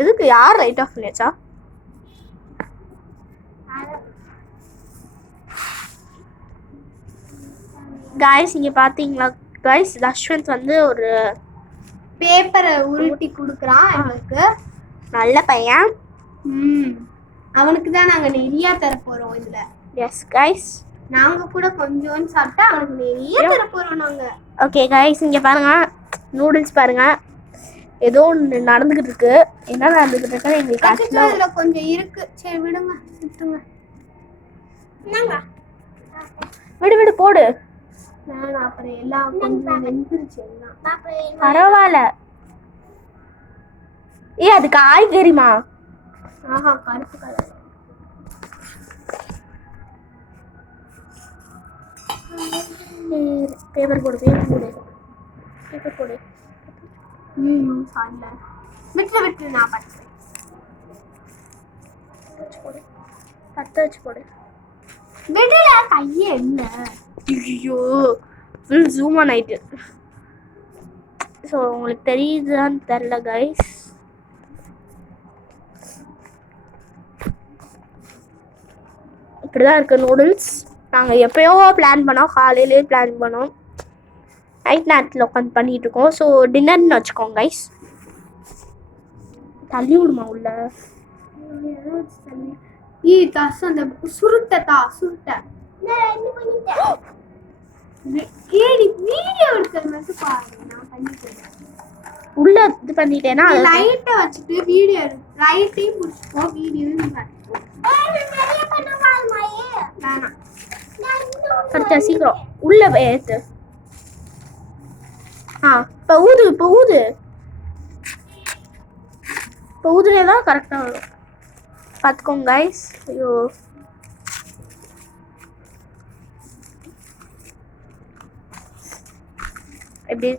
எதுக்கு யார் right of பண்ணியாச்சா? காய்ஸ் இங்க பாத்தீங்களா காய்ஸ், தஷ்வந்த் வந்து ஒரு பேப்பரை உருட்டி கொடுக்குறான் எங்களுக்கு. நல்ல பையன். அவனுக்கு தான் நாங்க நிறைய தர போறோம் இதுல. எஸ் காய்ஸ், நாங்க கூட கொஞ்சம் சாப்பிட்டா அவனுக்கு நிறைய தர போறோம் நாங்க. ஓகே காய்ஸ், இங்க பாருங்க நூடுல்ஸ் பாருங்க. ஏதோ ஒன்று நடந்துகிட்டு இருக்கு. என்ன நடந்துகிட்டு இருக்கு எங்களுக்கு ஆக்சுவலா இதுல கொஞ்சம் இருக்கு. சரி விடுங்க, விட்டுங்க. என்னங்க விடு விடு போடு. நான் அப்புறம் எல்லாம் கொஞ்சம் வெந்துருச்சு எல்லாம். பரவாயில்ல. அது காய்கறிமா? ஆஹா, கருப்பு கலர். பேப்பர் போடு, பேப்பர் போடு, பேப்பர் போடு. சாரில விட்டு நான் பச்சை போடு, பத்த வச்சு போடு. விடல கையே இல்ல. ஐயோ, ஃபுல் ஜூம் ஆன் ஆயிட்டு. ஸோ உங்களுக்கு தெரியுதுன்னு தெரில கைஸ். இப்படிதான் இருக்கு நூடுல்ஸ். நாங்கள் எப்பயோ பிளான் பண்ணோம், காலையிலேயே பிளான் பண்ணோம். நைட் நேரத்தில் உட்காந்து பண்ணிட்டு இருக்கோம். ஸோ டின்னர்னு வச்சுக்கோங்க கைஸ். தள்ளி விடுமா உள்ள? அந்த சுருட்டை சுருட்டை வீடியோ எடுக்கிறது மட்டும் பாருங்க. நான் பண்ணிட்டேன். உள்ள இது பண்ணிட்டேன்னா லைட்டை வச்சுட்டு வீடியோ லைட்டையும் பிடிச்சிக்கோ, வீடியோவும் காட்டுவோம். வேணாம், கரெக்டா சீக்கிரம் உள்ள ஏத்து. இப்போ ஊது, இப்போ ஊது, இப்போ ஊதுலே தான் கரெக்டாக வரும். பார்த்துக்கோங்க கைஸ். ஐயோ, எப்படி